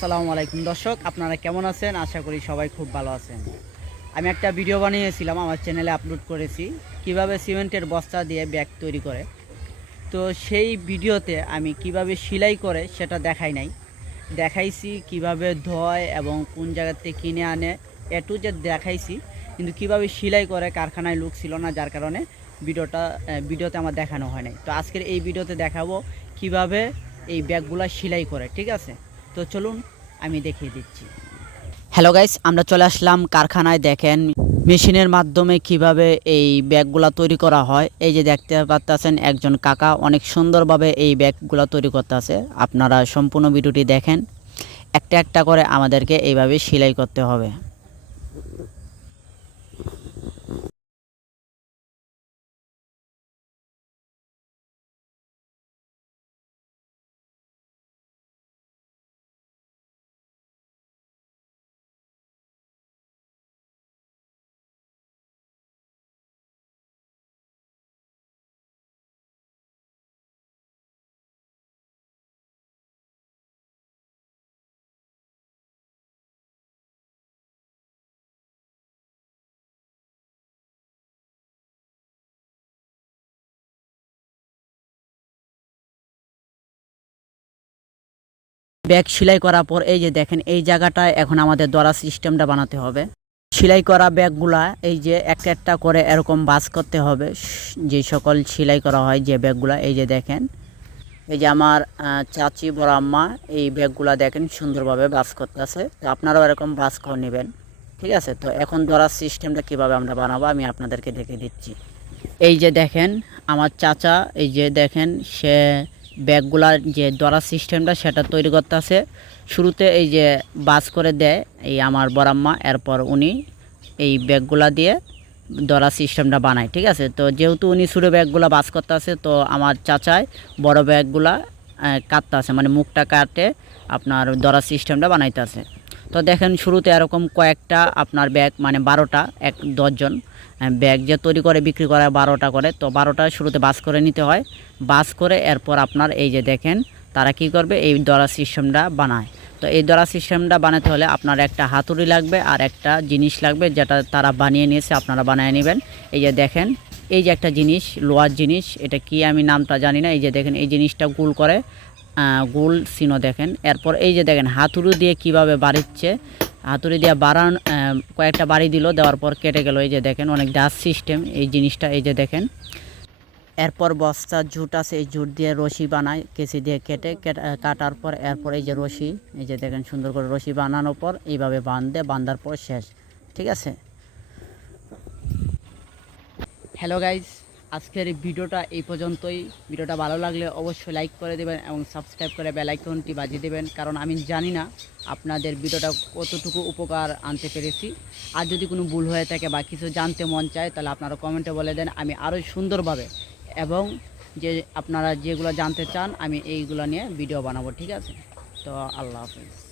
আসসালামু আলাইকুম দর্শক, আপনারা কেমন আছেন? আশা করি সবাই খুব ভালো আছেন। আমি একটা ভিডিও বানিয়েছিলাম, আমার চ্যানেলে আপলোড করেছি, কিভাবে সিমেন্টের বস্তা দিয়ে ব্যাগ তৈরি করে। তো সেই ভিডিওতে আমি কিভাবে সেলাই করে সেটা দেখাইছি কিভাবে ধয় এবং কোন জায়গাতে কিনে আনে, এ টু জেড দেখাইছি। কিন্তু কিভাবে সেলাই করে কারখানায় লোক ছিল না, যার কারণে ভিডিওতে আমার দেখানো হয় নাই। তো আজকের এই ভিডিওতে দেখাবো কিভাবে এই ব্যাগগুলো সেলাই করে, ঠিক আছে? তো চলুন আমি দেখিয়ে দিচ্ছি। হ্যালো গাইস, আমরা চলে আসলাম কারখানায়। দেখেন মেশিনের মাধ্যমে কিভাবে এই ব্যাগগুলা তৈরি করা হয়। এই যে দেখতে পাচ্ছেন একজন কাকা অনেক সুন্দরভাবে এই ব্যাগগুলা তৈরি করতেছে। আপনারা সম্পূর্ণ ভিডিওটি দেখেন। একটা একটা করে আমাদেরকে এইভাবে সেলাই করতে হবে। ব্যাগ সেলাই করার পর এই যে দেখেন এই জায়গাটায় এখন আমাদের দড়া সিস্টেমটা বানাতে হবে। সেলাই করা ব্যাগগুলা এই যে একটা একটা করে এরকম বাস করতে হবে। যে সকল সেলাই করা হয় যে ব্যাগগুলা, এই যে দেখেন, এই যে আমার চাচি বড় আম্মা এই ব্যাগগুলা দেখেন সুন্দরভাবে বাস করতেছে। তো আপনারাও এরকম বাস করে নেবেন, ঠিক আছে? তো এখন ধরার সিস্টেমটা কিভাবে আমরা বানাবো আমি আপনাদেরকে দেখে দিচ্ছি। এই যে দেখেন আমার চাচা, এই যে দেখেন সে ব্যাগগুলার যে ধরার সিস্টেমটা সেটা তৈরি করতেছে। শুরুতে এই যে বাস করে দেয় এই আমার বড় আম্মা, এরপর উনি এই ব্যাগগুলা দিয়ে ধরা সিস্টেমটা বানায়, ঠিক আছে? তো যেহেতু উনি ছোটো ব্যাগগুলো বাস করতে আছে, তো আমার চাচায় বড় ব্যাগগুলা কাটতে আছে, মানে মুখটা কাটে আপনার ধরা সিস্টেমটা বানাইতে আছে। তো দেখেন শুরুতে এরকম কয়েকটা আপনার ব্যাগ, মানে 12টা, 10জন ব্যাগ যে তৈরি করে বিক্রি করে 12টা করে, তো 12টা শুরুতে বাস করে নিতে হয়। বাস করে এরপর আপনার এই যে দেখেন তারা কি করবে, এই ধরা সিস্টেমটা বানায়। তো এই ধরা সিস্টেমটা বানাতে হলে আপনার একটা হাতুড়ি লাগবে আর একটা জিনিস লাগবে, যেটা তারা বানিয়ে নিয়েছে, আপনারা বানিয়ে নেবেন। এই যে দেখেন এই যে একটা জিনিস, লোহার জিনিস, এটা কি আমি নামটা জানি না। এই যে দেখেন এই জিনিসটা গোল করে, গোল চিহ্ন দেখেন। এরপর এই যে দেখেন হাতুড়ি দিয়ে কিভাবে বাড়িচ্ছে, হাতুড়ি দিয়ে বাড়ান, কয়েকটা বাড়ি দিল, দেওয়ার পর কেটে গেল। এই যে দেখেন অনেক ডাস সিস্টেম এই জিনিসটা, এই যে দেখেন। এরপর বস্তার জুট আছে, এই জুট দিয়ে রশি বানায়, কেঁচি দিয়ে কাটার পর এরপর এই যে রশি, এই যে দেখেন সুন্দর করে রশি বানানোর পর এইভাবে বাঁধার পর শেষ, ঠিক আছে? হ্যালো গাইজ, আজকের এই ভিডিওটা এই পর্যন্তই। ভিডিওটা ভালো লাগলে অবশ্যই লাইক করে দেবেন এবং সাবস্ক্রাইব করে বেল আইকনটি বাজিয়ে দেবেন, কারণ আমি জানি না আপনাদের ভিডিওটা কতটুকু উপকার আনতে পেরেছি। আর যদি কোনো ভুল হয়ে থাকে বা কিছু জানতে মন চায়, তাহলে আপনারা কমেন্টে বলে দেন, আমি আরও সুন্দরভাবে এবং যে আপনারা যেগুলো জানতে চান আমি এইগুলো নিয়ে ভিডিও বানাবো, ঠিক আছে? তো আল্লাহ হাফেজ।